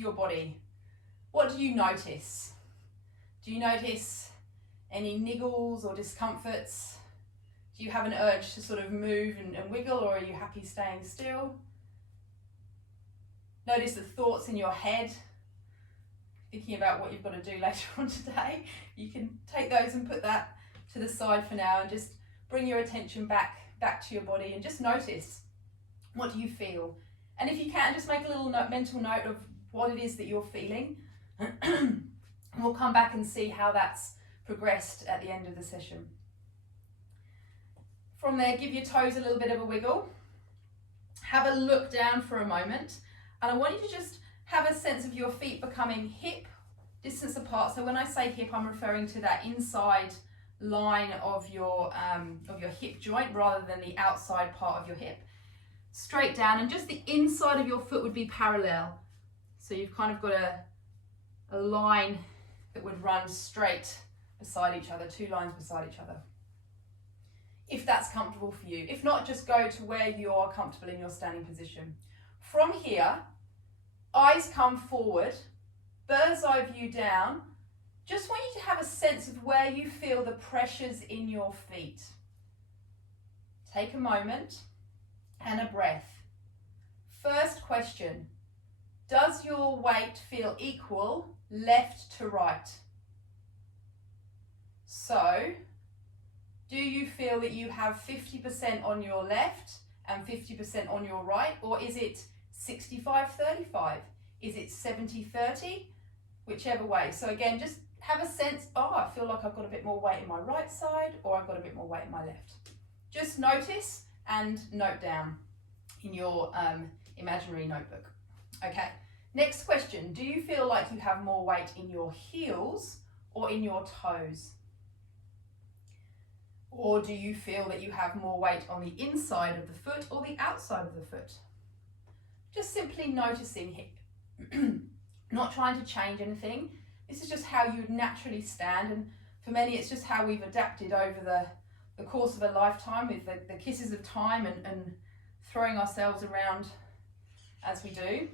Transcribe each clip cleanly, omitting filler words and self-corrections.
your body. What do you notice? Do you notice any niggles or discomforts? Do you have an urge to sort of move and wiggle, or are you happy staying still? Notice the thoughts in your head, thinking about what you've got to do later on today. You can take those and put that to the side for now and just bring your attention back to your body and just notice, what do you feel? And if you can, just make a little mental note of what it is that you're feeling. And we'll come back and see how that's progressed at the end of the session. From there, give your toes a little bit of a wiggle. Have a look down for a moment. And I want you to just have a sense of your feet becoming hip distance apart. So when I say hip, I'm referring to that inside line of your hip joint rather than the outside part of your hip. Straight down, and just the inside of your foot would be parallel. So you've kind of got a line that would run straight beside each other, two lines beside each other. If that's comfortable for you. If not, just go to where you are comfortable in your standing position. From here, eyes come forward, bird's eye view down. Just want you to have a sense of where you feel the pressures in your feet. Take a moment and a breath. First question, does your weight feel equal left to right? So, do you feel that you have 50% on your left and 50% on your right, or is it 65-35? Is it 70-30? Whichever way. So again, just have a sense, I feel like I've got a bit more weight in my right side, or I've got a bit more weight in my left. Just notice and note down in your imaginary notebook. Okay, next question. Do you feel like you have more weight in your heels or in your toes? Or do you feel that you have more weight on the inside of the foot or the outside of the foot? Just simply noticing here. Not trying to change anything. This is just how you would naturally stand, and for many it's just how we've adapted over the course of a lifetime with the kisses of time and throwing ourselves around as we do.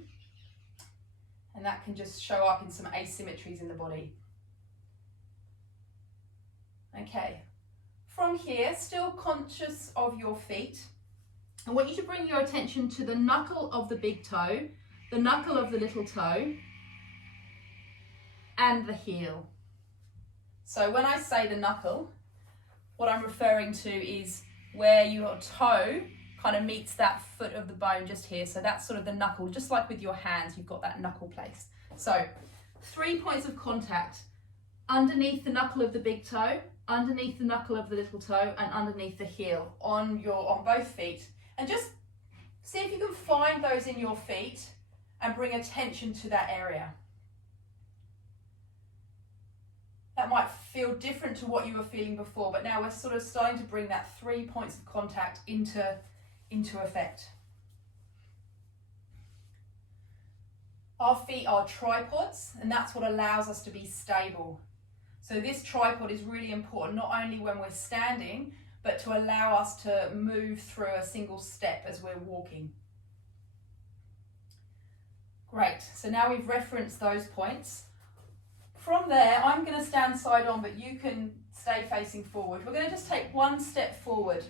And that can just show up in some asymmetries in the body. Okay, from here, still conscious of your feet, I want you to bring your attention to the knuckle of the big toe, the knuckle of the little toe, and the heel. So when I say the knuckle, what I'm referring to is where your toe kind of meets that foot of the bone just here. So that's sort of the knuckle, just like with your hands, you've got that knuckle place. So 3 points of contact: underneath the knuckle of the big toe, underneath the knuckle of the little toe, and underneath the heel on both feet. And just see if you can find those in your feet and bring attention to that area. That might feel different to what you were feeling before, but now we're sort of starting to bring that 3 points of contact into effect. Our feet are tripods, and that's what allows us to be stable. So this tripod is really important, not only when we're standing, but to allow us to move through a single step as we're walking. Great, so now we've referenced those points. From there, I'm going to stand side on, but you can stay facing forward. We're going to just take one step forward,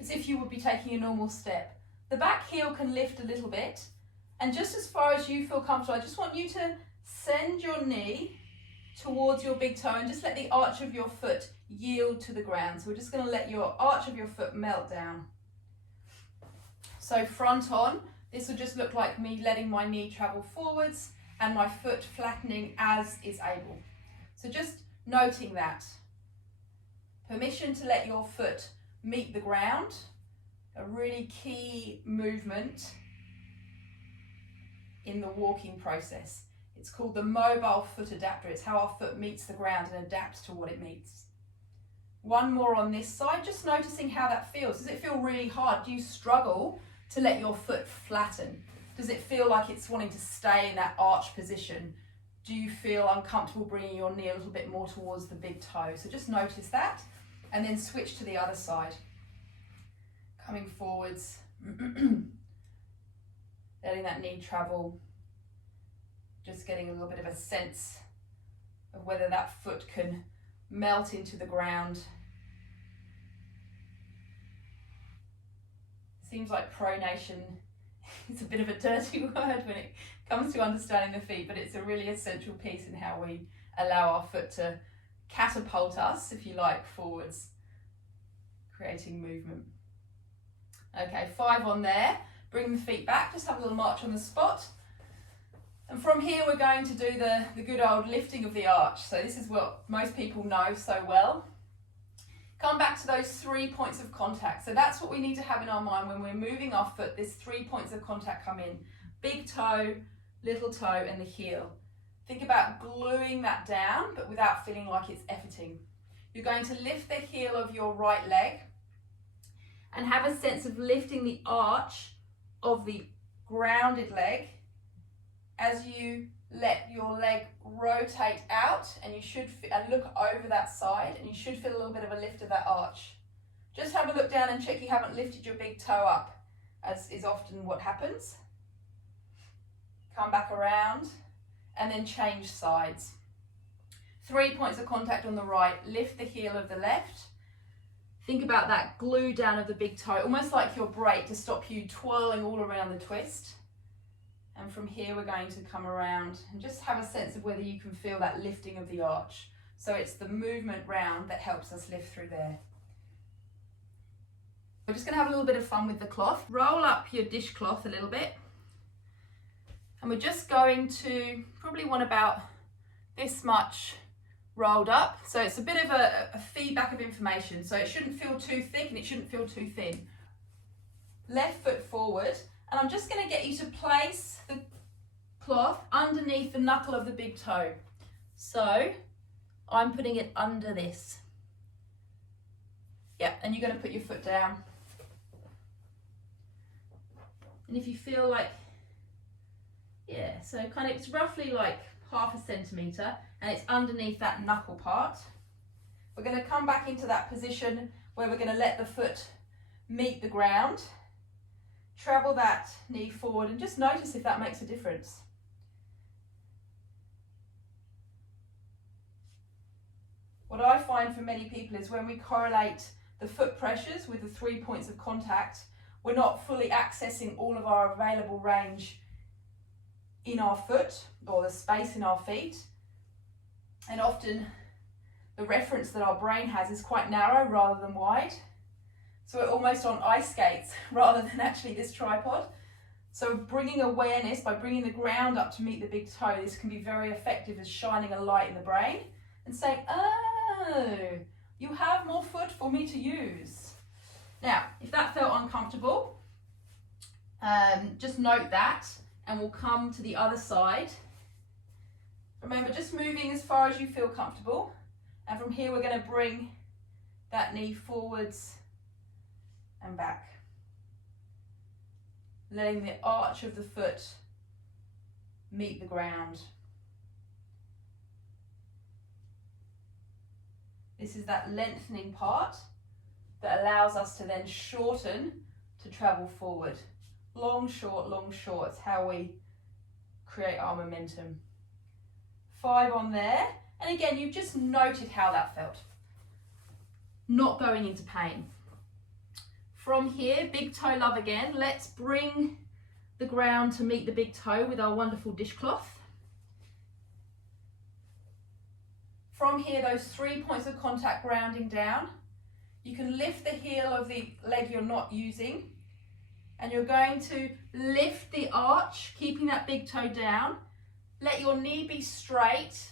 as if you would be taking a normal step. The back heel can lift a little bit, and just as far as you feel comfortable, I just want you to send your knee towards your big toe and just let the arch of your foot yield to the ground. So we're just going to let your arch of your foot melt down. So front on, this will just look like me letting my knee travel forwards and my foot flattening as is able. So just noting that. Permission to let your foot meet the ground, a really key movement in the walking process. It's called the mobile foot adapter. It's how our foot meets the ground and adapts to what it meets. One more on this side, just noticing how that feels. Does it feel really hard? Do you struggle to let your foot flatten? Does it feel like it's wanting to stay in that arch position? Do you feel uncomfortable bringing your knee a little bit more towards the big toe? So just notice that, and then switch to the other side. Coming forwards. letting that knee travel, just getting a little bit of a sense of whether that foot can melt into the ground. Seems like pronation is a bit of a dirty word when it comes to understanding the feet, but it's a really essential piece in how we allow our foot to catapult us, if you like, forwards, creating movement. Okay, 5 on there. Bring the feet back, just have a little march on the spot. And from here we're going to do the good old lifting of the arch. So this is what most people know so well. Come back to those 3 points of contact. So that's what we need to have in our mind when we're moving our foot. There's 3 points of contact come in. Big toe, little toe, and the heel. Think about gluing that down, but without feeling like it's efforting. You're going to lift the heel of your right leg and have a sense of lifting the arch of the grounded leg as you let your leg rotate out, and you should look over that side, and you should feel a little bit of a lift of that arch. Just have a look down and check you haven't lifted your big toe up, as is often what happens. Come back around and then change sides. 3 points of contact on the right, lift the heel of the left. Think about that glue down of the big toe, almost like your brake to stop you twirling all around the twist. And from here we're going to come around and just have a sense of whether you can feel that lifting of the arch. So it's the movement round that helps us lift through there. We're just going to have a little bit of fun with the cloth. Roll up your dishcloth a little bit. And we're just going to probably want about this much rolled up. So it's a bit of a feedback of information. So it shouldn't feel too thick and it shouldn't feel too thin. Left foot forward. And I'm just going to get you to place the cloth underneath the knuckle of the big toe. So I'm putting it under this. Yeah, and you're going to put your foot down. And if you feel like, yeah, so kind of it's roughly like 1/2 centimetre, and it's underneath that knuckle part. We're going to come back into that position where we're going to let the foot meet the ground. Travel that knee forward and just notice if that makes a difference. What I find for many people is when we correlate the foot pressures with the 3 points of contact, we're not fully accessing all of our available range in our foot or the space in our feet. And often the reference that our brain has is quite narrow rather than wide. So we're almost on ice skates rather than actually this tripod. So bringing awareness, by bringing the ground up to meet the big toe, this can be very effective as shining a light in the brain and saying, oh, you have more foot for me to use. Now, if that felt uncomfortable, just note that and we'll come to the other side. Remember, just moving as far as you feel comfortable. And from here, we're going to bring that knee forwards and back, letting the arch of the foot meet the ground. This is that lengthening part that allows us to then shorten to travel forward. Long, short, it's how we create our momentum. 5 on there, and again, you've just noted how that felt. Not going into pain. From here, big toe love again. Let's bring the ground to meet the big toe with our wonderful dishcloth. From here, those 3 points of contact grounding down. You can lift the heel of the leg you're not using, and you're going to lift the arch, keeping that big toe down. Let your knee be straight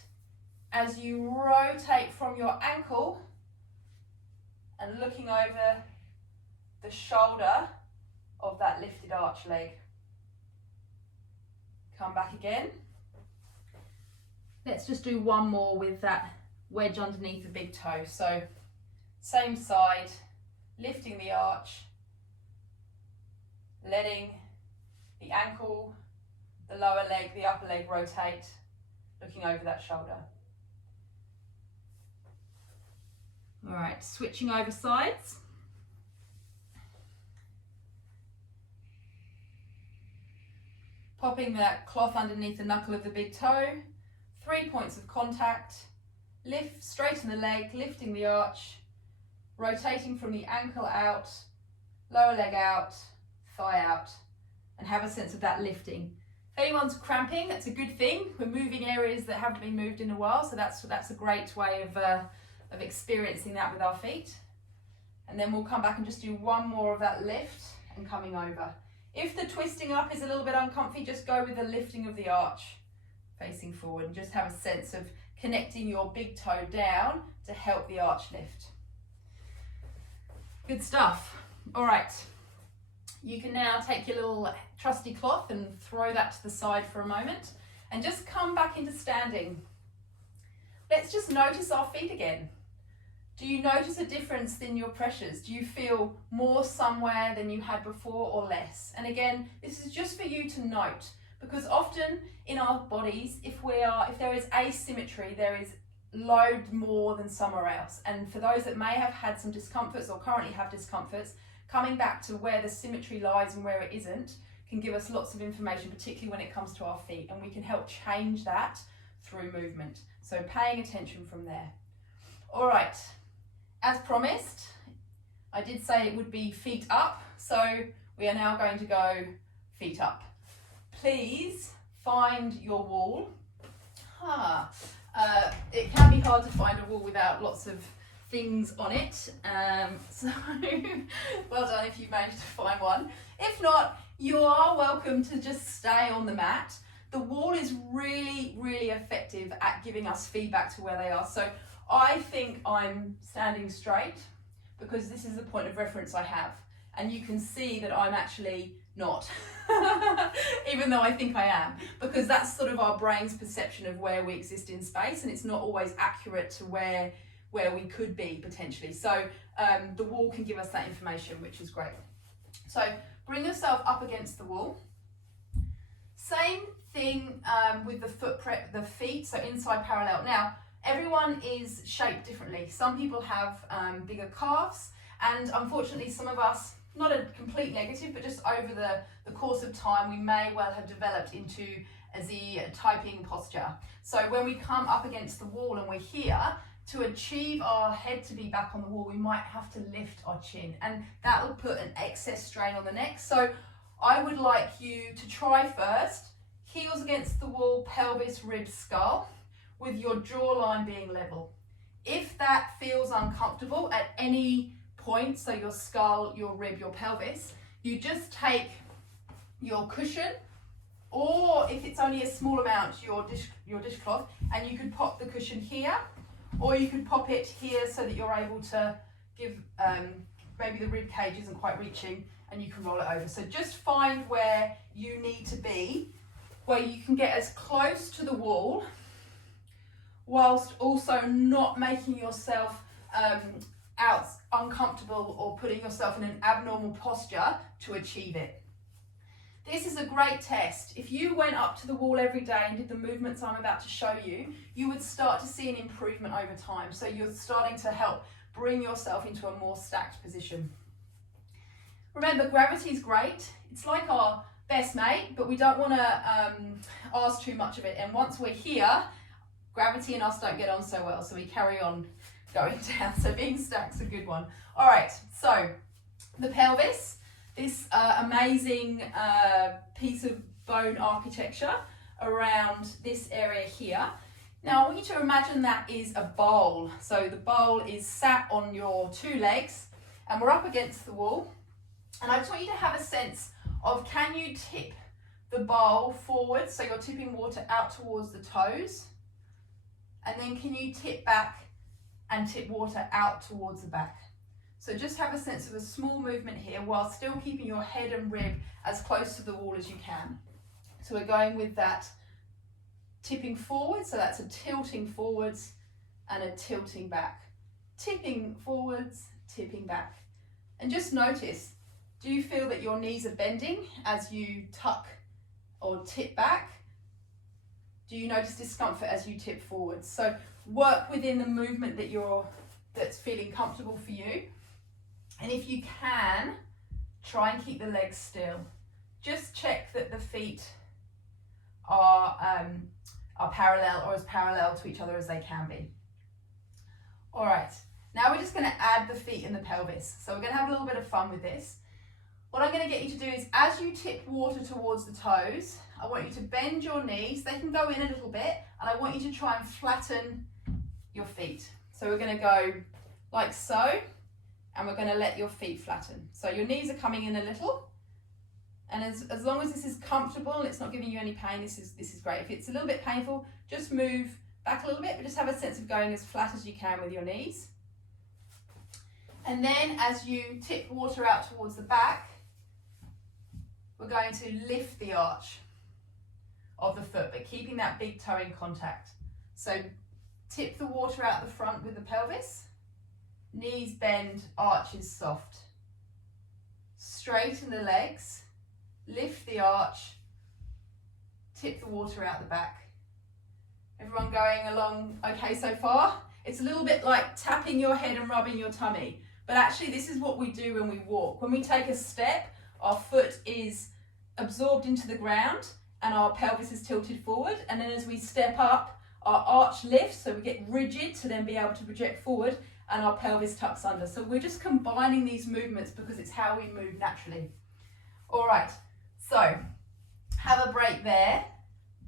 as you rotate from your ankle and looking over the shoulder of that lifted arch leg. Come back again. Let's just do one more with that wedge underneath the big toe. So same side, lifting the arch, letting the ankle, the lower leg, the upper leg rotate, looking over that shoulder. All right, switching over sides. Popping that cloth underneath the knuckle of the big toe, 3 points of contact, lift, straighten the leg, lifting the arch, rotating from the ankle out, lower leg out, thigh out, and have a sense of that lifting. If anyone's cramping, that's a good thing. We're moving areas that haven't been moved in a while, so that's a great way of experiencing that with our feet. And then we'll come back and just do one more of that lift and coming over. If the twisting up is a little bit uncomfy, just go with the lifting of the arch facing forward and just have a sense of connecting your big toe down to help the arch lift. Good stuff. All right, you can now take your little trusty cloth and throw that to the side for a moment and just come back into standing. Let's just notice our feet again. Do you notice a difference in your pressures? Do you feel more somewhere than you had before or less? And again, this is just for you to note, because often in our bodies, if there is asymmetry, there is load more than somewhere else. And for those that may have had some discomforts or currently have discomforts, coming back to where the symmetry lies and where it isn't can give us lots of information, particularly when it comes to our feet, and we can help change that through movement. So paying attention from there. All right. As promised, I did say it would be feet up, so we are now going to go feet up. Please find your wall. It can be hard to find a wall without lots of things on it, so well done if you've managed to find one. If not, you are welcome to just stay on the mat. The wall is really, really effective at giving us feedback to where they are. So I think I'm standing straight because this is the point of reference I have, and you can see that I'm actually not, even though I think I am, because that's sort of our brain's perception of where we exist in space, and it's not always accurate to where we could be potentially. So the wall can give us that information, which is great. So bring yourself up against the wall. Same thing with the feet, so inside parallel. Now, everyone is shaped differently. Some people have bigger calves, and unfortunately some of us, not a complete negative, but just over the course of time, we may well have developed into a Z-typing posture. So when we come up against the wall and we're here, to achieve our head to be back on the wall, we might have to lift our chin, and that will put an excess strain on the neck. So I would like you to try first, heels against the wall, pelvis, ribs, skull, with your jawline being level. If that feels uncomfortable at any point, so your skull, your rib, your pelvis, you just take your cushion, or if it's only a small amount, your dishcloth, and you could pop the cushion here, or you could pop it here so that you're able to give, maybe the rib cage isn't quite reaching, and you can roll it over. So just find where you need to be, where you can get as close to the wall whilst also not making yourself out uncomfortable or putting yourself in an abnormal posture to achieve it. This is a great test. If you went up to the wall every day and did the movements I'm about to show you, you would start to see an improvement over time. So you're starting to help bring yourself into a more stacked position. Remember, gravity is great. It's like our best mate, but we don't want to ask too much of it. And once we're here, gravity and us don't get on so well, so we carry on going down. So being stacked's a good one. All right, so the pelvis, this amazing piece of bone architecture around this area here. Now I want you to imagine that is a bowl. So the bowl is sat on your two legs and we're up against the wall. And I just want you to have a sense of, can you tip the bowl forward so you're tipping water out towards the toes? And then can you tip back and tip water out towards the back? So just have a sense of a small movement here while still keeping your head and rib as close to the wall as you can. So we're going with that tipping forward, so that's a tilting forwards and a tilting back. Tipping forwards, tipping back. And just notice, do you feel that your knees are bending as you tuck or tip back? Do you notice discomfort as you tip forwards? So work within the movement that's feeling comfortable for you. And if you can, try and keep the legs still. Just check that the feet are parallel, or as parallel to each other as they can be. All right, now we're just going to add the feet and the pelvis. So we're going to have a little bit of fun with this. What I'm going to get you to do is, as you tip water towards the toes, I want you to bend your knees. They can go in a little bit, and I want you to try and flatten your feet. So we're going to go like so, and we're going to let your feet flatten. So your knees are coming in a little, and as long as this is comfortable and it's not giving you any pain, this is great. If it's a little bit painful, just move back a little bit, but just have a sense of going as flat as you can with your knees. And then as you tip water out towards the back, we're going to lift the arch of the foot, but keeping that big toe in contact. So tip the water out the front with the pelvis, knees bend, arches soft. Straighten the legs, lift the arch, tip the water out the back. Everyone going along okay so far? It's a little bit like tapping your head and rubbing your tummy, but actually this is what we do when we walk. When we take a step, our foot is absorbed into the ground and our pelvis is tilted forward, and then as we step up, our arch lifts, so we get rigid to then be able to project forward, and our pelvis tucks under. So we're just combining these movements because it's how we move naturally. All right, so have a break there.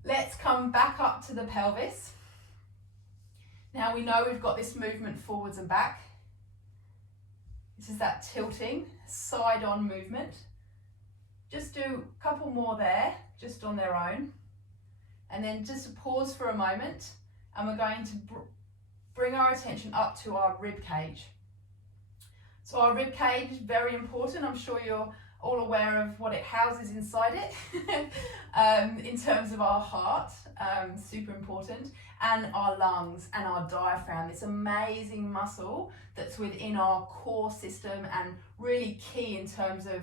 Let's come back up to the pelvis. Now we know we've got this movement forwards and back. This is that tilting, side-on movement. Just do a couple more there, just on their own. And then just pause for a moment, and we're going to bring our attention up to our rib cage. So our rib cage is very important. I'm sure you're all aware of what it houses inside it in terms of our heart, super important, and our lungs and our diaphragm. This amazing muscle that's within our core system and really key in terms of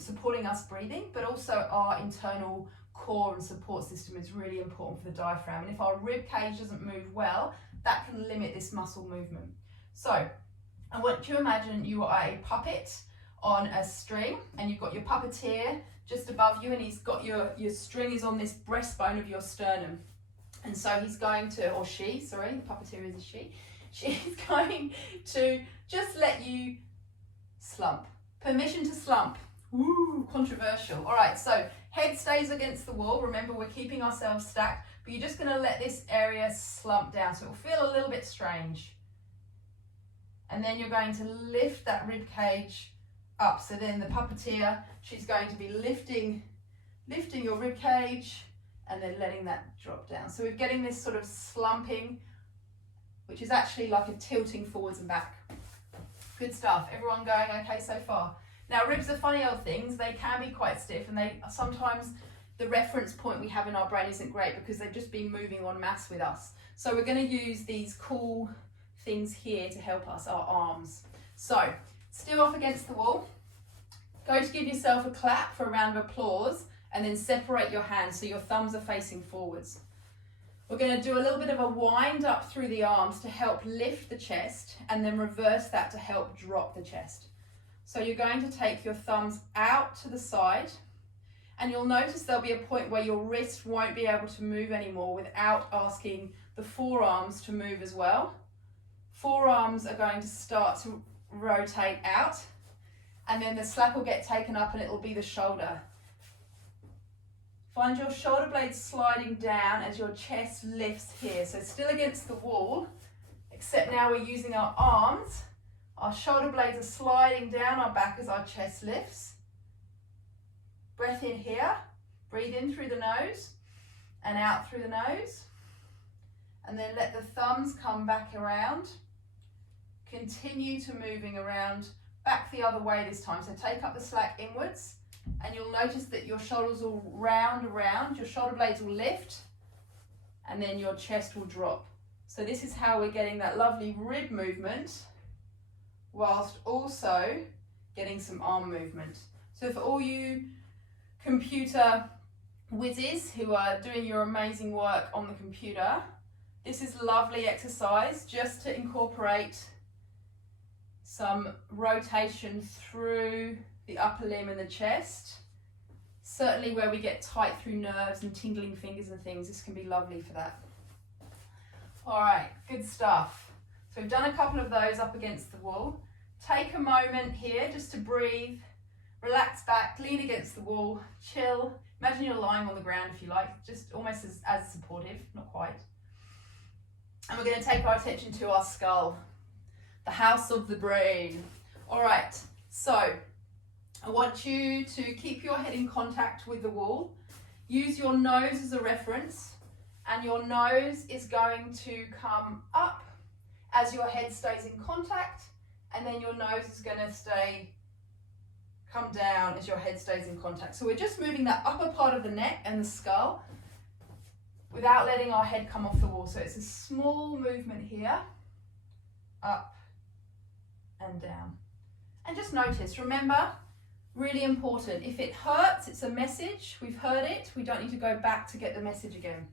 supporting us breathing, but also our internal core and support system is really important for the diaphragm. And if our rib cage doesn't move well, that can limit this muscle movement. So I want you to imagine you are a puppet on a string, and you've got your puppeteer just above you, and he's got your string is on this breastbone of your sternum. And so he's going to, or she, sorry, the puppeteer is a she, she's going to just let you slump. Permission to slump. Woo, controversial. All right, so head stays against the wall. Remember, we're keeping ourselves stacked, but you're just going to let this area slump down, so it'll feel a little bit strange. And then you're going to lift that rib cage up. So then the puppeteer, she's going to be lifting your rib cage and then letting that drop down. So we're getting this sort of slumping, which is actually like a tilting forwards and back. Good stuff. Everyone going okay so far? Now, ribs are funny old things. They can be quite stiff, and they sometimes the reference point we have in our brain isn't great because they've just been moving en masse with us. So we're going to use these cool things here to help us, our arms. So still off against the wall. Go to give yourself a clap for a round of applause, and then separate your hands so your thumbs are facing forwards. We're going to do a little bit of a wind up through the arms to help lift the chest, and then reverse that to help drop the chest. So you're going to take your thumbs out to the side, and you'll notice there'll be a point where your wrist won't be able to move anymore without asking the forearms to move as well. Forearms are going to start to rotate out, and then the slack will get taken up and it will be the shoulder. Find your shoulder blades sliding down as your chest lifts here. So still against the wall, except now we're using our arms. Our shoulder blades are sliding down our back as our chest lifts. Breath in here. Breathe in through the nose and out through the nose. And then let the thumbs come back around. Continue to moving around, back the other way this time. So take up the slack inwards, and you'll notice that your shoulders will round around, your shoulder blades will lift, and then your chest will drop. So this is how we're getting that lovely rib movement, whilst also getting some arm movement. So for all you computer whizzes who are doing your amazing work on the computer, this is lovely exercise just to incorporate some rotation through the upper limb and the chest. Certainly where we get tight through nerves and tingling fingers and things, this can be lovely for that. All right, good stuff. So we've done a couple of those up against the wall. Take a moment here just to breathe, relax back, lean against the wall, chill. Imagine you're lying on the ground if you like, just almost as supportive, not quite. And we're going to take our attention to our skull, the house of the brain. All right, so I want you to keep your head in contact with the wall. Use your nose as a reference, and your nose is going to come up as your head stays in contact, and then your nose is going to come down as your head stays in contact. So we're just moving that upper part of the neck and the skull without letting our head come off the wall. So it's a small movement here, up and down. And just notice, remember, really important, if it hurts, it's a message, we've heard it, we don't need to go back to get the message again.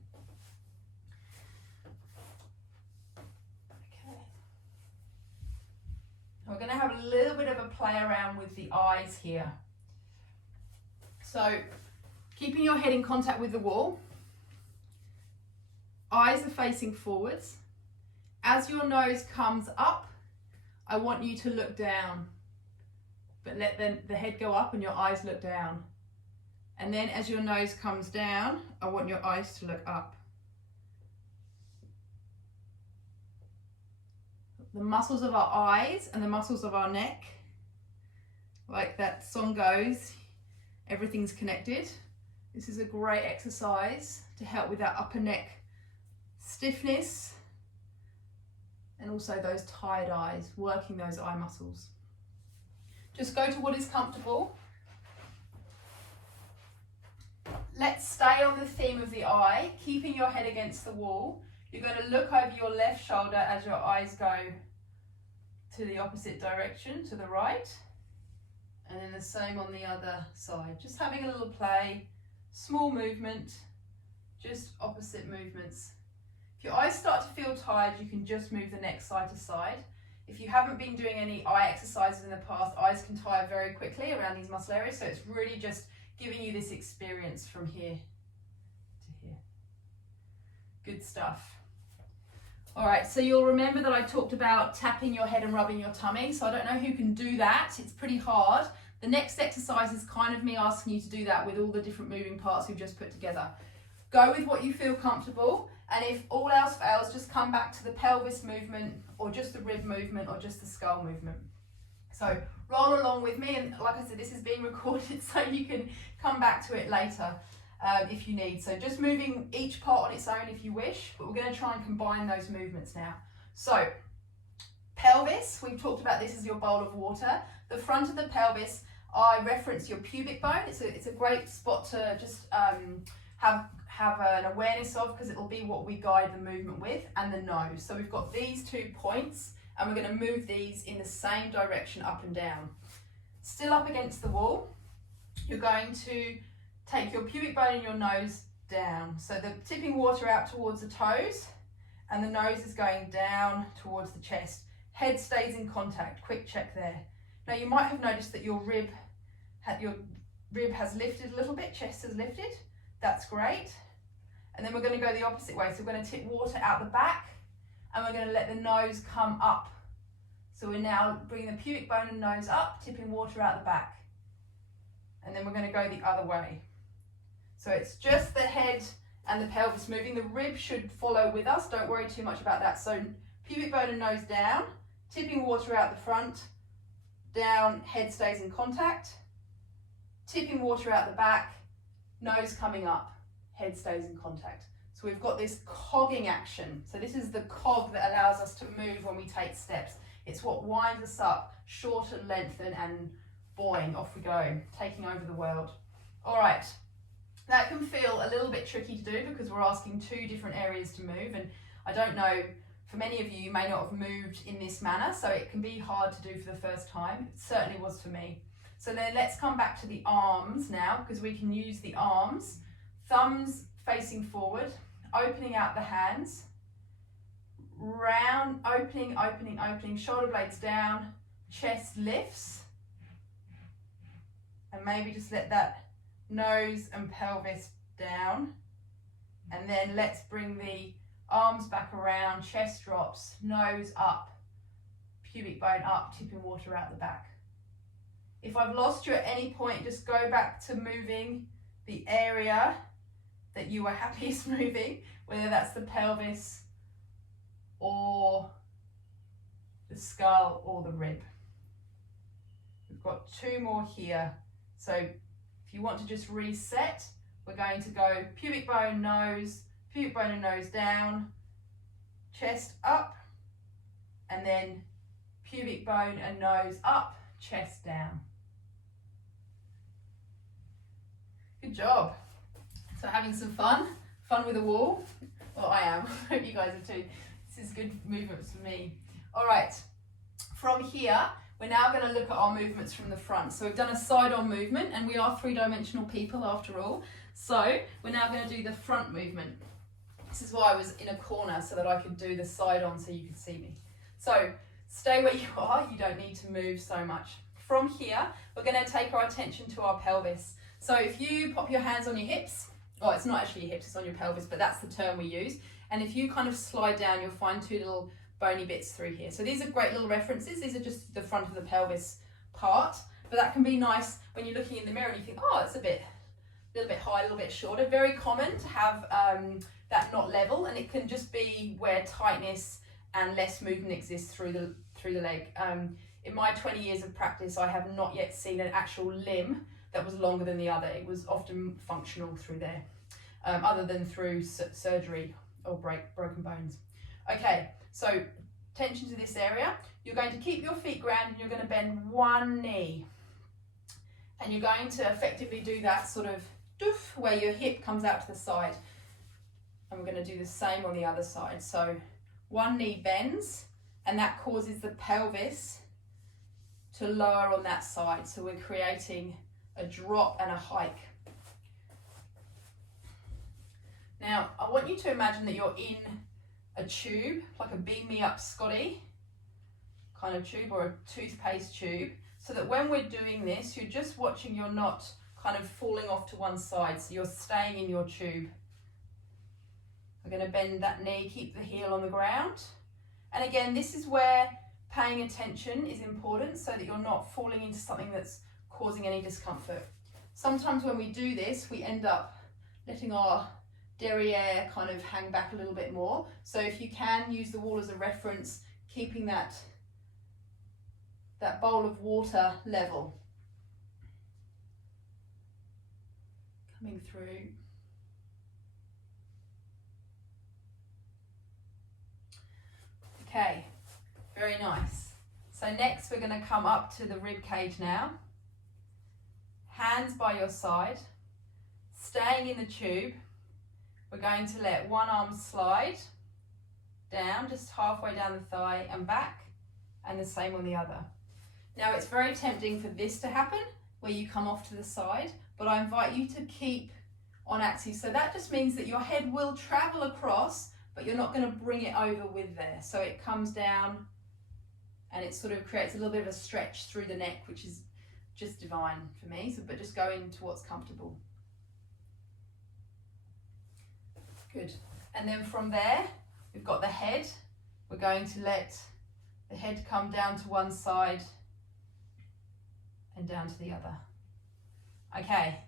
Okay. We're going to have a little bit of a play around with the eyes here. So, keeping your head in contact with the wall, eyes are facing forwards. As your nose comes up, I want you to look down, but let the head go up and your eyes look down. And then as your nose comes down, I want your eyes to look up. The muscles of our eyes and the muscles of our neck, like that song goes, everything's connected. This is a great exercise to help with that upper neck stiffness and also those tired eyes, working those eye muscles. Just go to what is comfortable. Let's stay on the theme of the eye, keeping your head against the wall. You're going to look over your left shoulder as your eyes go to the opposite direction, to the right, and then the same on the other side. Just having a little play, small movement, just opposite movements. If your eyes start to feel tired, you can just move the neck side to side. If you haven't been doing any eye exercises in the past, eyes can tire very quickly around these muscle areas, so it's really just giving you this experience from here to here. Good stuff. All right, so you'll remember that I talked about tapping your head and rubbing your tummy, so I don't know who can do that. It's pretty hard. The next exercise is kind of me asking you to do that with all the different moving parts we've just put together. Go with what you feel comfortable, and if all else fails, just come back to the pelvis movement or just the rib movement or just the skull movement. So roll along with me, and like I said, this is being recorded so you can come back to it later if you need. So just moving each part on its own if you wish, but we're going to try and combine those movements now. So pelvis, we've talked about this as your bowl of water. The front of the pelvis, I reference your pubic bone. It's a great spot to just have an awareness of, because it will be what we guide the movement with, and the nose. So we've got these 2 points, and we're going to move these in the same direction up and down. Still up against the wall, you're going to take your pubic bone and your nose down. So the tipping water out towards the toes, and the nose is going down towards the chest. Head stays in contact. Quick check there. Now you might have noticed that your rib has lifted a little bit, chest has lifted. That's great. And then we're going to go the opposite way. So we're going to tip water out the back, and we're going to let the nose come up. So we're now bringing the pubic bone and nose up, tipping water out the back. And then we're going to go the other way. So it's just the head and the pelvis moving. The rib should follow with us. Don't worry too much about that. So pubic bone and nose down, tipping water out the front, down, head stays in contact, tipping water out the back, nose coming up, head stays in contact. So we've got this cogging action. So this is the cog that allows us to move when we take steps. It's what winds us up, shorten, lengthen, and boing, off we go, taking over the world. All right, that can feel a little bit tricky to do because we're asking 2 different areas to move, and I don't know, for many of you, you may not have moved in this manner, so it can be hard to do for the first time. It certainly was for me. So then let's come back to the arms now, because we can use the arms. Thumbs facing forward, opening out the hands, round, opening, opening, opening, shoulder blades down, chest lifts, and maybe just let that nose and pelvis down. And then let's bring the arms back around, chest drops, nose up, pubic bone up, tipping water out the back. If I've lost you at any point, just go back to moving the area that you are happiest moving, whether that's the pelvis or the skull or the rib. We've got 2 more here. So if you want to just reset, we're going to go pubic bone and nose down, chest up, and then pubic bone and nose up, chest down. Good job. So having some fun with a wall. Well, I am. I hope you guys are too. This is good movements for me. All right, from here, we're now going to look at our movements from the front. So we've done a side-on movement, and we are 3-dimensional people after all. So we're now going to do the front movement. This is why I was in a corner, so that I could do the side-on so you could see me. So stay where you are, you don't need to move so much. From here, we're going to take our attention to our pelvis. So if you pop your hands on your hips, it's not actually your hips, it's on your pelvis, but that's the term we use. And if you kind of slide down, you'll find 2 little bony bits through here. So these are great little references. These are just the front of the pelvis part, but that can be nice when you're looking in the mirror and you think, oh, it's a little bit high, a little bit shorter. Very common to have that not level, and it can just be where tightness and less movement exists through the leg. In my 20 years of practice, I have not yet seen an actual limb that was longer than the other. It was often functional through there, other than through surgery or broken bones. Okay, so tension to this area. You're going to keep your feet grounded and you're going to bend one knee. And you're going to effectively do that sort of doof, where your hip comes out to the side. And we're going to do the same on the other side. So one knee bends, and that causes the pelvis to lower on that side. So we're creating a drop and a hike. Now, I want you to imagine that you're in a tube, like a Beam Me Up Scotty kind of tube or a toothpaste tube, so that when we're doing this, you're just watching, you're not kind of falling off to one side, so you're staying in your tube. We're going to bend that knee, keep the heel on the ground. And again, this is where paying attention is important, so that you're not falling into something that's causing any discomfort. Sometimes when we do this, we end up letting our derriere kind of hang back a little bit more. So if you can use the wall as a reference, keeping that bowl of water level. Coming through. Okay, very nice. So next we're going to come up to the rib cage now. Hands by your side, staying in the tube. We're going to let one arm slide down, just halfway down the thigh and back, and the same on the other. Now it's very tempting for this to happen, where you come off to the side, but I invite you to keep on axis. So that just means that your head will travel across, but you're not going to bring it over with there. So it comes down and it sort of creates a little bit of a stretch through the neck, which is just divine for me. So, but just go into what's comfortable. Good. And then from there, we've got the head. We're going to let the head come down to one side and down to the other. Okay,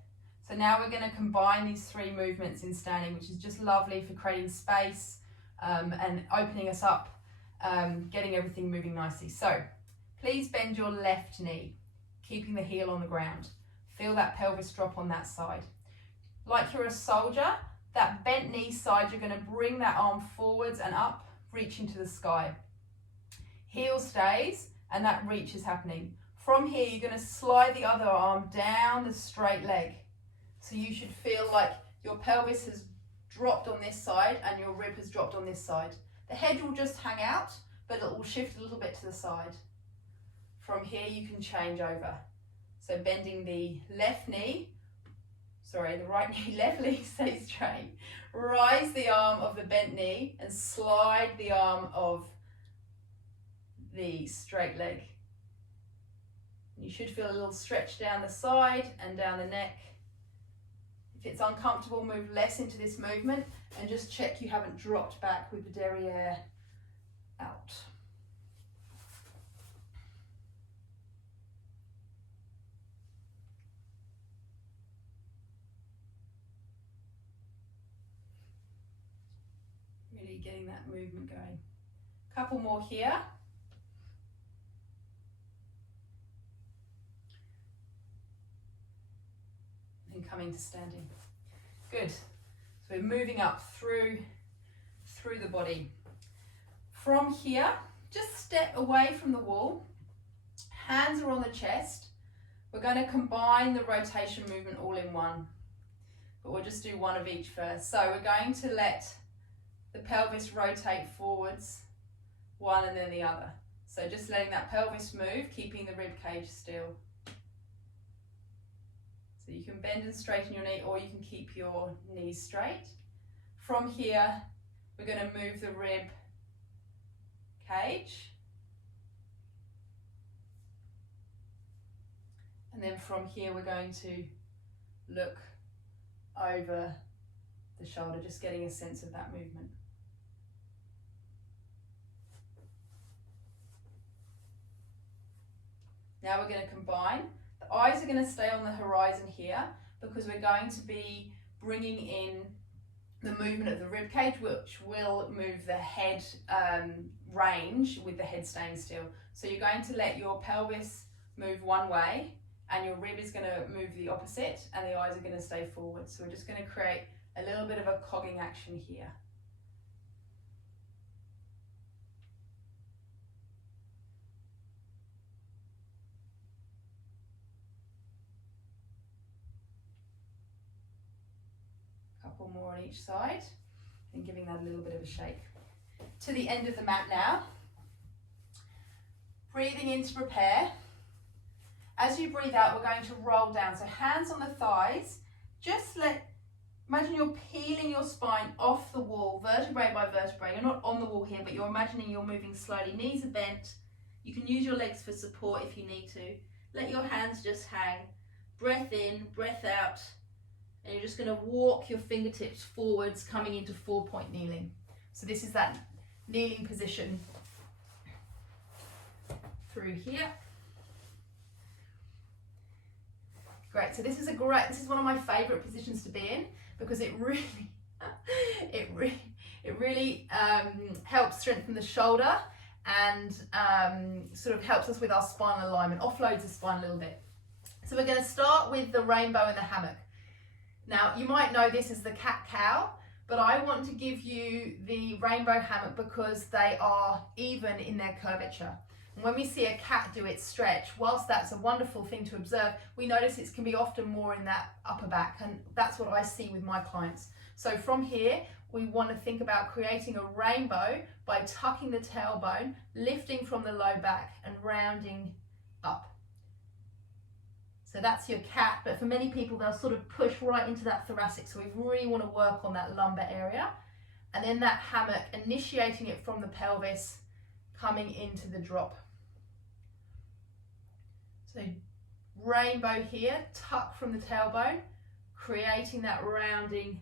so now we're going to combine these 3 movements in standing, which is just lovely for creating space and opening us up, getting everything moving nicely. So please bend your left knee, keeping the heel on the ground. Feel that pelvis drop on that side. Like you're a soldier, that bent knee side, you're going to bring that arm forwards and up, reaching to the sky. Heel stays, and that reach is happening. From here, you're going to slide the other arm down the straight leg. So you should feel like your pelvis has dropped on this side and your rib has dropped on this side. The head will just hang out, but it will shift a little bit to the side. From here, you can change over. So bending the right knee, left knee stays straight. Rise the arm of the bent knee and slide the arm of the straight leg. You should feel a little stretch down the side and down the neck. If it's uncomfortable, move less into this movement and just check you haven't dropped back with the derriere out. Really getting that movement going. Couple more here. And coming to standing. Good. So we're moving up through the body. From here, just step away from the wall. Hands are on the chest. We're going to combine the rotation movement all in one. But we'll just do one of each first. So we're going to let the pelvis rotate forwards, one and then the other. So just letting that pelvis move, keeping the rib cage still. So you can bend and straighten your knee, or you can keep your knees straight. From here, we're going to move the rib cage. And then from here, we're going to look over the shoulder, just getting a sense of that movement. Now we're going to combine. The eyes are going to stay on the horizon here because we're going to be bringing in the movement of the rib cage, which will move the head range with the head staying still. So you're going to let your pelvis move one way and your rib is going to move the opposite and the eyes are going to stay forward. So we're just going to create a little bit of a cogging action here. Couple more on each side and giving that a little bit of a shake. To the end of the mat now. Breathing in to prepare. As you breathe out, we're going to roll down. So hands on the thighs. Just imagine you're peeling your spine off the wall, vertebrae by vertebrae. You're not on the wall here, but you're imagining you're moving slowly. Knees are bent. You can use your legs for support if you need to. Let your hands just hang. Breath in, breath out. And you're just going to walk your fingertips forwards, coming into 4-point kneeling. So this is that kneeling position through here. Great. So this is one of my favorite positions to be in because it really helps strengthen the shoulder and sort of helps us with our spinal alignment, offloads the spine a little bit. So we're going to start with the rainbow and the hammock. Now, you might know this as the cat-cow, but I want to give you the rainbow hammock because they are even in their curvature. And when we see a cat do its stretch, whilst that's a wonderful thing to observe, we notice it can be often more in that upper back, and that's what I see with my clients. So from here, we want to think about creating a rainbow by tucking the tailbone, lifting from the low back and rounding up. So that's your cat, but for many people, they'll sort of push right into that thoracic. So we really want to work on that lumbar area. And then that hammock, initiating it from the pelvis, coming into the drop. So rainbow here, tuck from the tailbone, creating that rounding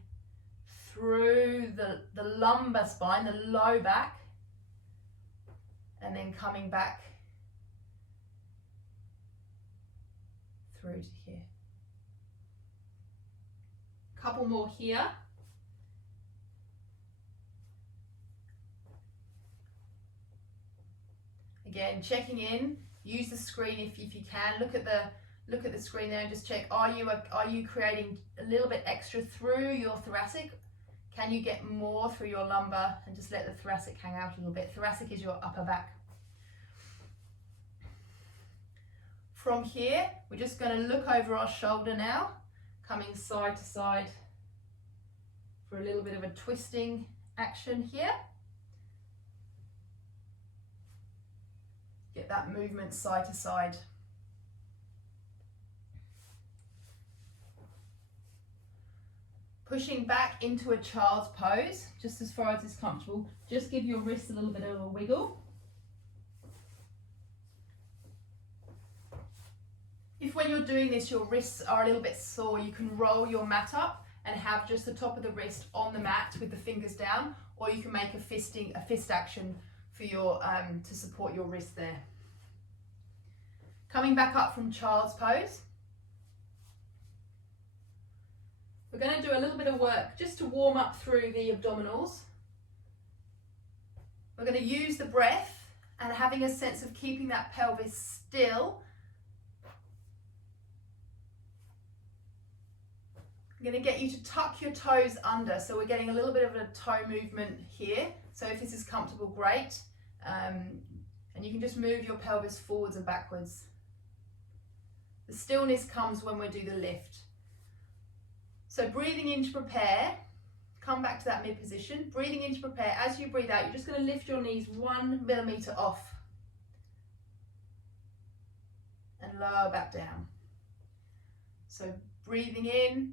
through the lumbar spine, the low back, and then coming back through to here. Couple more here. Again, checking in. Use the screen if you can. Look at the screen there and just check. Are you creating a little bit extra through your thoracic? Can you get more through your lumbar and just let the thoracic hang out a little bit? Thoracic is your upper back. From here, we're just going to look over our shoulder now, coming side to side for a little bit of a twisting action here. Get that movement side to side. Pushing back into a child's pose, just as far as is comfortable. Just give your wrists a little bit of a wiggle. If when you're doing this, your wrists are a little bit sore, you can roll your mat up and have just the top of the wrist on the mat with the fingers down, or you can make a fist action for your to support your wrist there. Coming back up from child's pose. We're going to do a little bit of work just to warm up through the abdominals. We're going to use the breath and having a sense of keeping that pelvis still. I'm going to get you to tuck your toes under, so we're getting a little bit of a toe movement here. So if this is comfortable, great. And you can just move your pelvis forwards and backwards. The stillness comes when we do the lift. So breathing in to prepare, come back to that mid position. Breathing in to prepare, as you breathe out, you're just going to lift your knees 1 millimeter off and lower back down. So breathing in,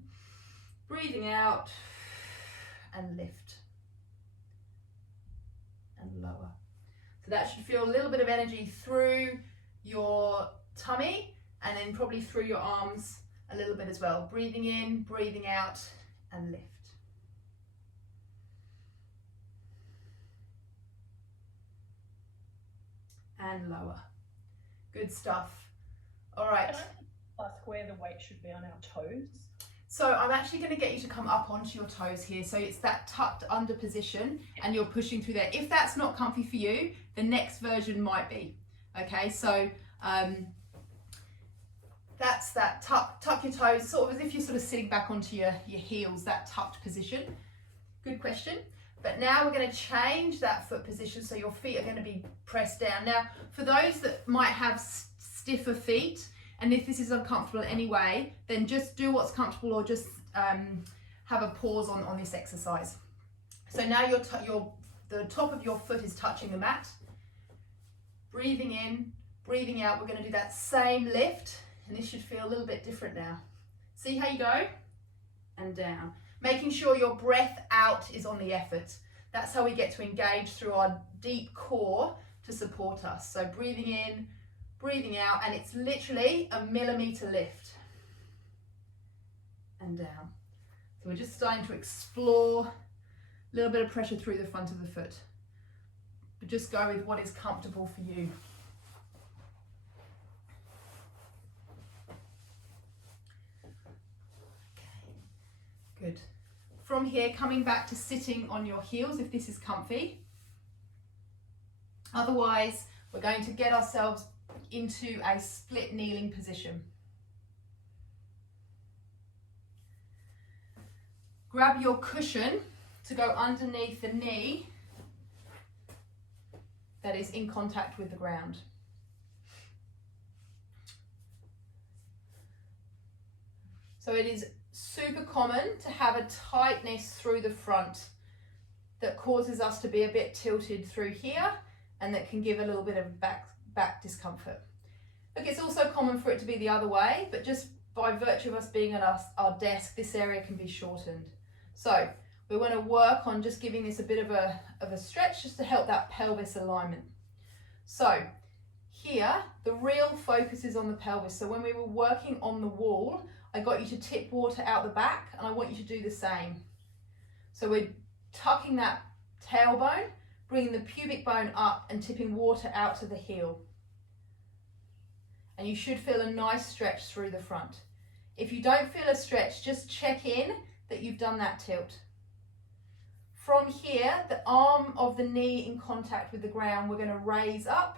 breathing out, and lift and lower. So that should feel a little bit of energy through your tummy and then probably through your arms a little bit as well. Breathing in, breathing out, and lift. And lower. Good stuff. All right. Can I ask where the weight should be on our toes? So I'm actually going to get you to come up onto your toes here. So it's that tucked under position and you're pushing through there. If that's not comfy for you, the next version might be. Okay, so that's that tuck your toes, sort of as if you're sort of sitting back onto your heels, that tucked position. Good question. But now we're going to change that foot position, so your feet are going to be pressed down. Now, for those that might have stiffer feet, and if this is uncomfortable anyway, then just do what's comfortable, or just have a pause on this exercise. So now the top of your foot is touching the mat. Breathing in, breathing out. We're going to do that same lift, and this should feel a little bit different now. See how you go? And down. Making sure your breath out is on the effort. That's how we get to engage through our deep core to support us. So breathing in, breathing out, and it's literally a millimeter lift. And down. So we're just starting to explore a little bit of pressure through the front of the foot. But just go with what is comfortable for you. Good. From here, coming back to sitting on your heels if this is comfy. Otherwise, we're going to get ourselves into a split kneeling position. Grab your cushion to go underneath the knee that is in contact with the ground. So it is super common to have a tightness through the front that causes us to be a bit tilted through here, and that can give a little bit of back discomfort. Look, it's also common for it to be the other way, but just by virtue of us being at our desk, this area can be shortened. So we want to work on just giving this a bit of a stretch just to help that pelvis alignment. So here, the real focus is on the pelvis. So when we were working on the wall, I got you to tip water out the back, and I want you to do the same. So we're tucking that tailbone, bringing the pubic bone up and tipping water out to the heel. And you should feel a nice stretch through the front. If you don't feel a stretch, just check in that you've done that tilt. From here, the arm of the knee in contact with the ground, we're going to raise up.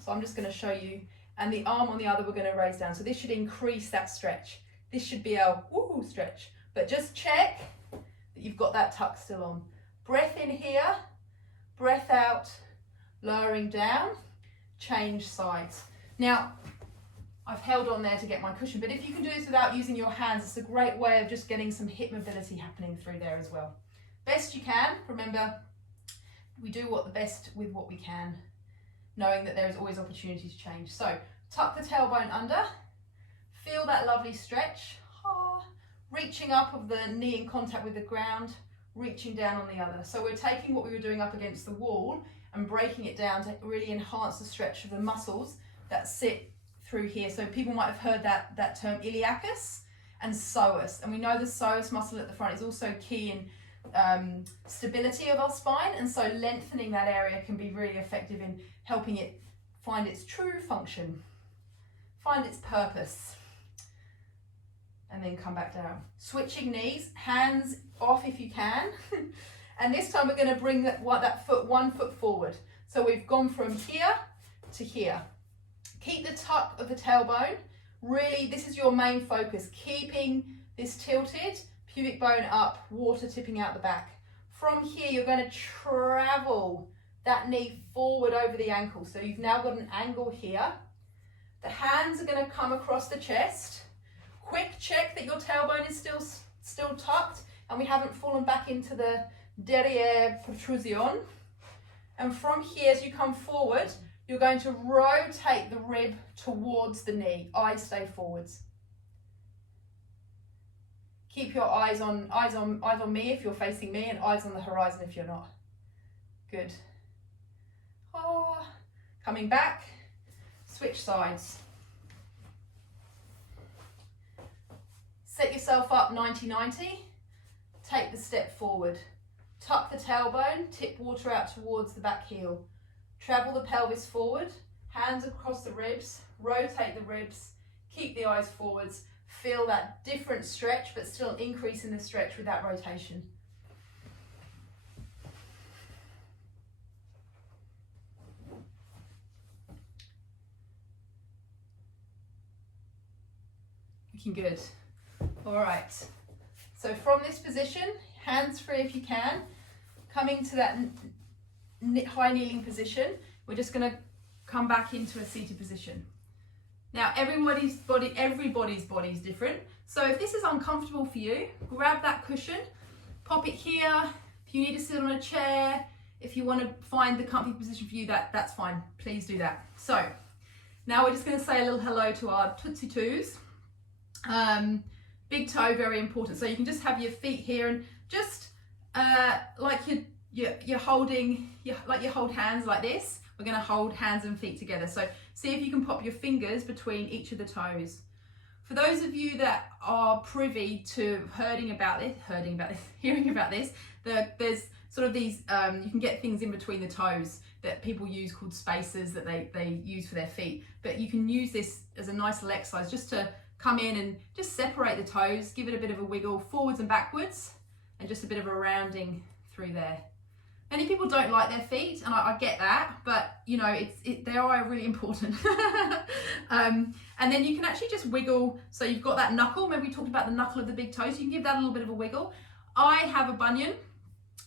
So I'm just going to show you. And the arm on the other, we're going to raise down. So this should increase that stretch. This should be our woo stretch, but just check that you've got that tuck still on. Breath in here, breath out, lowering down, change sides. Now, I've held on there to get my cushion, but if you can do this without using your hands, it's a great way of just getting some hip mobility happening through there as well. Best you can. Remember, we do the best with what we can, knowing that there is always opportunity to change. So, tuck the tailbone under. Feel that lovely stretch, reaching up of the knee in contact with the ground, reaching down on the other. So we're taking what we were doing up against the wall and breaking it down to really enhance the stretch of the muscles that sit through here. So people might have heard that term iliacus, and psoas. And we know the psoas muscle at the front is also key in stability of our spine, and so lengthening that area can be really effective in helping it find its true function, find its purpose. And then come back down. Switching knees, hands off if you can. And this time we're going to bring that foot 1 foot forward. So we've gone from here to here. Keep the tuck of the tailbone. Really, this is your main focus, keeping this tilted, pubic bone up, water tipping out the back. From here, you're going to travel that knee forward over the ankle. So you've now got an angle here. The hands are going to come across the chest. Quick check that your tailbone is still tucked and we haven't fallen back into the derrière protrusion. And from here, as you come forward, you're going to rotate the rib towards the knee. Eyes stay forwards. Keep your eyes on me if you're facing me, and eyes on the horizon if you're not. Good. Oh, coming back, switch sides. Set yourself up 90-90, take the step forward. Tuck the tailbone, tip water out towards the back heel. Travel the pelvis forward, hands across the ribs, rotate the ribs, keep the eyes forwards. Feel that different stretch, but still an increase in the stretch with that rotation. Looking good. All right. So from this position, hands free if you can, coming to that high kneeling position, we're just going to come back into a seated position. Now everybody's body is different. So if this is uncomfortable for you, grab that cushion, pop it here. If you need to sit on a chair, if you want to find the comfy position for you, that's fine. Please do that. So now we're just going to say a little hello to our Tootsie Toos. Big toe, very important. So you can just have your feet here and just like you're holding, like you hold hands like this. We're going to hold hands and feet together. So see if you can pop your fingers between each of the toes. For those of you that are privy to hearing about this, there's sort of these, you can get things in between the toes that people use called spacers that they use for their feet. But you can use this as a nice little exercise just to come in and just separate the toes, give it a bit of a wiggle forwards and backwards, and just a bit of a rounding through there. Many people don't like their feet, and I get that, but you know, they are really important. And then you can actually just wiggle. So you've got that knuckle. Remember we talked about the knuckle of the big toe, so you can give that a little bit of a wiggle. I have a bunion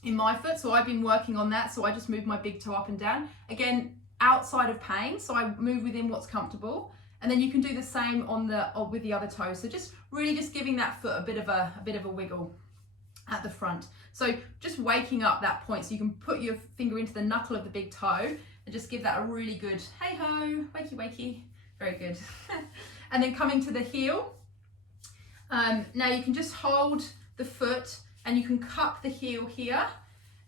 in my foot, so I've been working on that. So I just move my big toe up and down. Again, outside of pain, so I move within what's comfortable. And then you can do the same with the other toe. So just really just giving that foot a bit of a wiggle at the front. So just waking up that point, so you can put your finger into the knuckle of the big toe and just give that a really good hey ho, wakey wakey. Very good. And then coming to the heel. Now you can just hold the foot and you can cup the heel here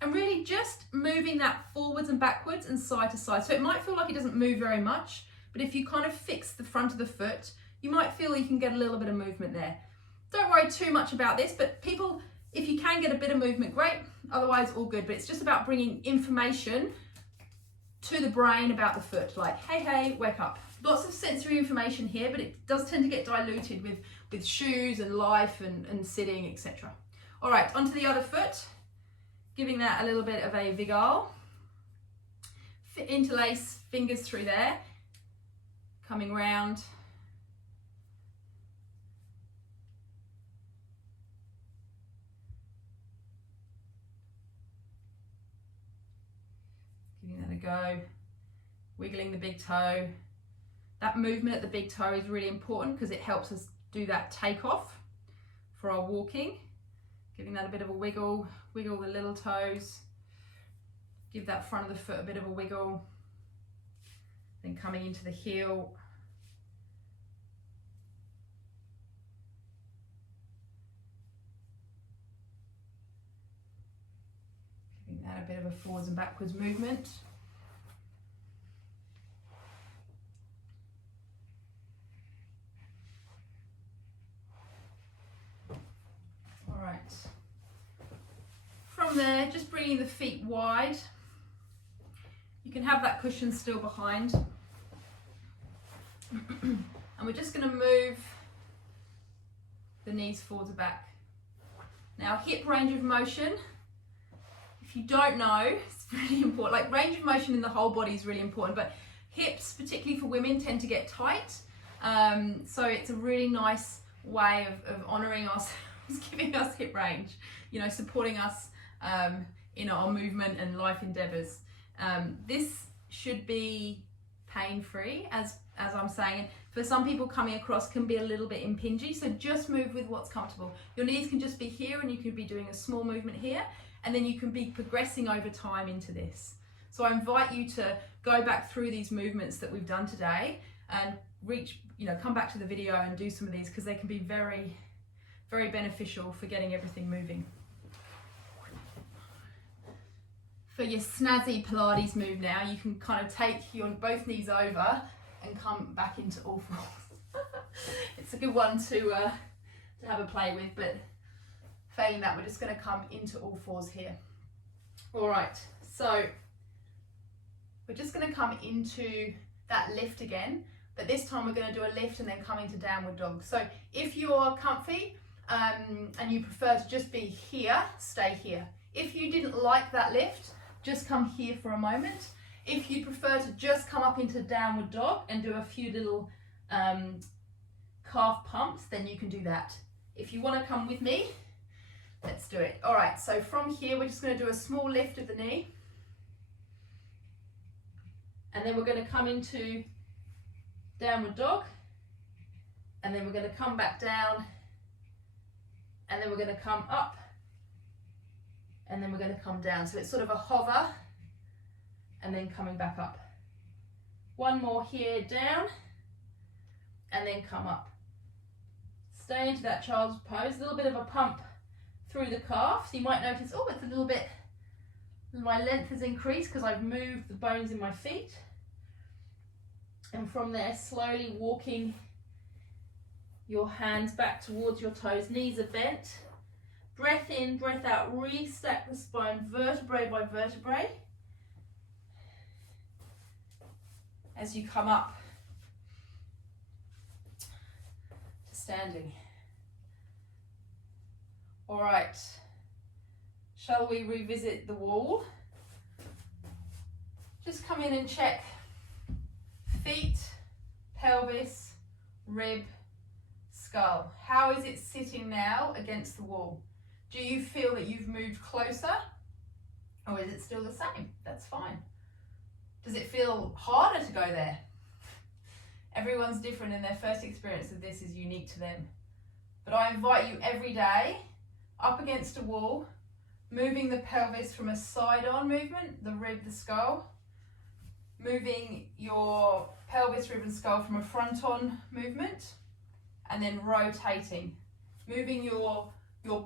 and really just moving that forwards and backwards and side to side. So it might feel like it doesn't move very much, but if you kind of fix the front of the foot, you might feel you can get a little bit of movement there. Don't worry too much about this, but people, if you can get a bit of movement, great. Otherwise, all good. But it's just about bringing information to the brain about the foot, like, hey, wake up. Lots of sensory information here, but it does tend to get diluted with shoes and life and sitting, etc. All right, onto the other foot, giving that a little bit of a vigor. Interlace fingers through there. Coming round. Giving that a go. Wiggling the big toe. That movement at the big toe is really important because it helps us do that takeoff for our walking. Giving that a bit of a wiggle. Wiggle the little toes. Give that front of the foot a bit of a wiggle. Then coming into the heel. Giving that a bit of a forwards and backwards movement. from there, just bringing the feet wide. You can have that cushion still behind. And we're just going to move the knees forwards and back. Now, hip range of motion, if you don't know, it's really important. Like, range of motion in the whole body is really important, but hips, particularly for women, tend to get tight. So it's a really nice way of honouring ourselves, giving us hip range, you know, supporting us in our movement and life endeavours. This should be pain-free, as I'm saying. For some people, coming across can be a little bit impingy, so just move with what's comfortable. Your knees can just be here, and you could be doing a small movement here, and then you can be progressing over time into this. So I invite you to go back through these movements that we've done today and come back to the video and do some of these, because they can be very, very beneficial for getting everything moving. For your snazzy Pilates move now, you can kind of take your both knees over and come back into all fours. It's a good one to have a play with, but failing that, we're just going to come into all fours here. All right, so we're just going to come into that lift again, but this time we're going to do a lift and then come into downward dog. So if you're comfy and you prefer to just be here, stay here. If you didn't like that lift, just come here for a moment. If you prefer to just come up into downward dog and do a few little calf pumps, then you can do that. If you want to come with me, let's do it. All right, so from here, we're just going to do a small lift of the knee. And then we're going to come into downward dog. And then we're going to come back down. And then we're going to come up. And then we're going to come down. So it's sort of a hover and then coming back up. One more here, down, and then come up. Stay into that child's pose. A little bit of a pump through the calf. So you might notice, oh, it's a little bit, my length has increased because I've moved the bones in my feet. And from there, slowly walking your hands back towards your toes. Knees are bent. Breath in, breath out, restack the spine vertebrae by vertebrae as you come up to standing. All right, shall we revisit the wall? Just come in and check feet, pelvis, rib, skull. How is it sitting now against the wall? Do you feel that you've moved closer, or is it still the same? That's fine. Does it feel harder to go there? Everyone's different, and their first experience of this is unique to them. But I invite you every day, up against a wall, moving the pelvis from a side-on movement, the rib, the skull, moving your pelvis, rib and skull from a front-on movement, and then rotating, moving your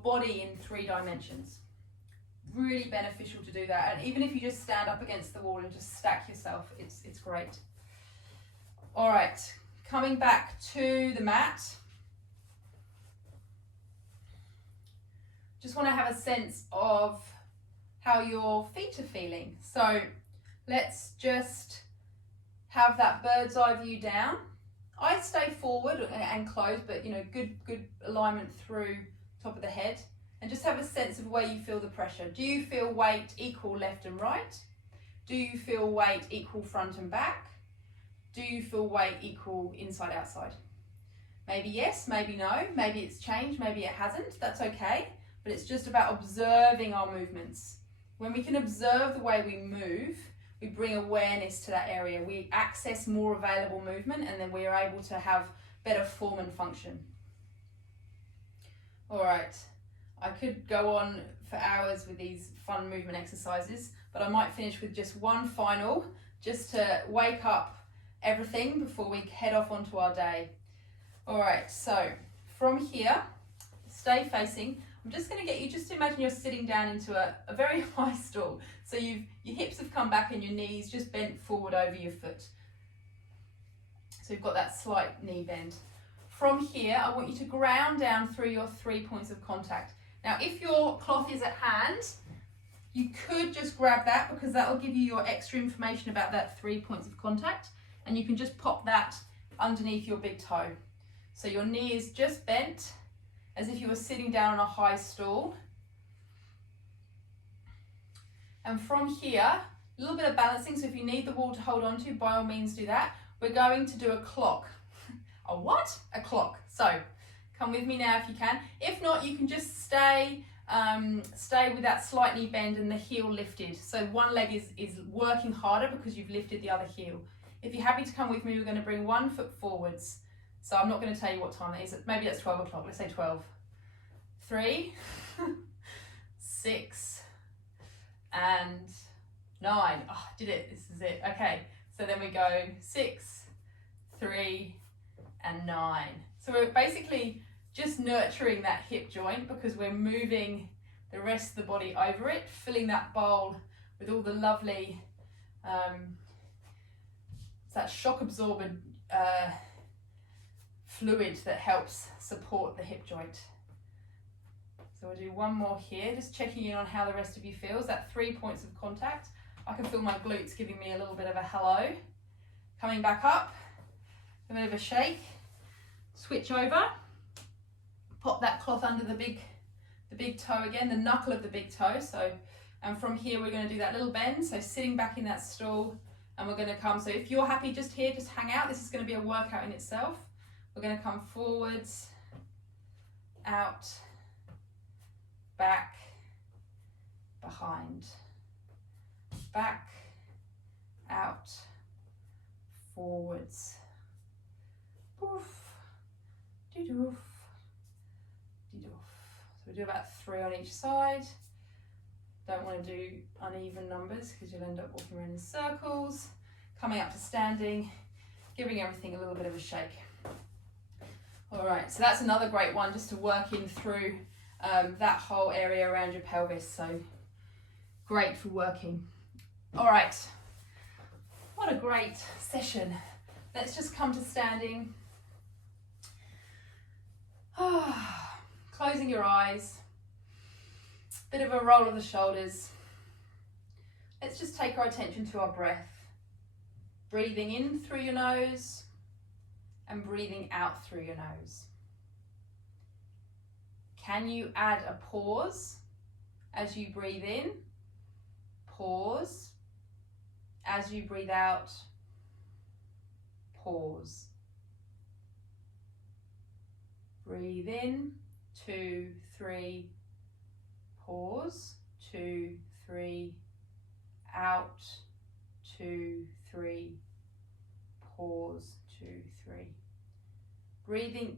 body in 3 dimensions. Really beneficial to do that. And even if you just stand up against the wall and just stack yourself, it's great. All right, coming back to the mat. Just want to have a sense of how your feet are feeling. So let's just have that bird's eye view down. I stay forward and close, but good alignment through top of the head, and just have a sense of where you feel the pressure. Do you feel weight equal left and right? Do you feel weight equal front and back? Do you feel weight equal inside, outside? Maybe yes, maybe no, maybe it's changed, maybe it hasn't, that's okay. But it's just about observing our movements. When we can observe the way we move, we bring awareness to that area. We access more available movement, and then we are able to have better form and function. All right, I could go on for hours with these fun movement exercises, but I might finish with just one final, just to wake up everything before we head off onto our day. All right, so from here, stay facing. I'm just going to get you, just imagine you're sitting down into a very high stool. So your hips have come back and your knees just bent forward over your foot. So you've got that slight knee bend. From here, I want you to ground down through your 3 points of contact. Now, if your cloth is at hand, You could just grab that because that will give you your extra information about that 3 points of contact, and you can just pop that underneath your big toe. So your knee is just bent as if you were sitting down on a high stool. And from here, a little bit of balancing, so if you need the wall to hold on to, by all means do that. We're going to do a clock. A what? A clock. So come with me now if you can. If not, you can just stay with that slight knee bend and the heel lifted. So one leg is working harder because you've lifted the other heel. If you're happy to come with me, we're going to bring 1 foot forwards. So I'm not going to tell you what time that is. Maybe that's 12 o'clock. Let's say 12. 3, 6, and 9. Oh, I did it. This is it. Okay. So then we go 6, 3, and 9. So we're basically just nurturing that hip joint because we're moving the rest of the body over it, filling that bowl with all the lovely, it's that shock absorbent fluid that helps support the hip joint. So we'll do one more here, just checking in on how the rest of you feels. That 3 points of contact. I can feel my glutes giving me a little bit of a hello. Coming back up, a bit of a shake. Switch over. Pop that cloth under the big toe again, the knuckle of the big toe. So, and from here we're going to do that little bend. So sitting back in that stool, and we're going to come. So if you're happy just here, just hang out. This is going to be a workout in itself. We're going to come forwards, out, back, behind, back, out, forwards, poof, dee-doof, dee-doof. So we do about 3 on each side. Don't want to do uneven numbers because you'll end up walking around in circles. Coming up to standing, giving everything a little bit of a shake. All right, so that's another great one just to work in through that whole area around your pelvis. So great for working. All right, what a great session. Let's just come to standing. Closing your eyes. Bit of a roll of the shoulders. Let's just take our attention to our breath. Breathing in through your nose and breathing out through your nose. Can you add a pause as you breathe in? Pause. As you breathe out, pause. Breathe in, 2, 3, pause, 2, 3, out, 2, 3, pause, 2, 3. Breathing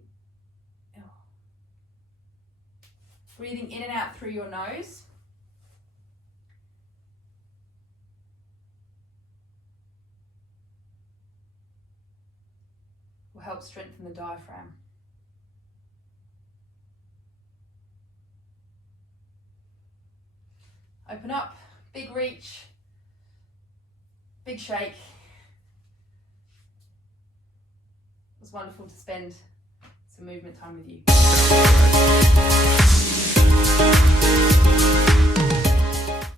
in and out through your nose. Will help strengthen the diaphragm. Open up, big reach, big shake. It was wonderful to spend some movement time with you.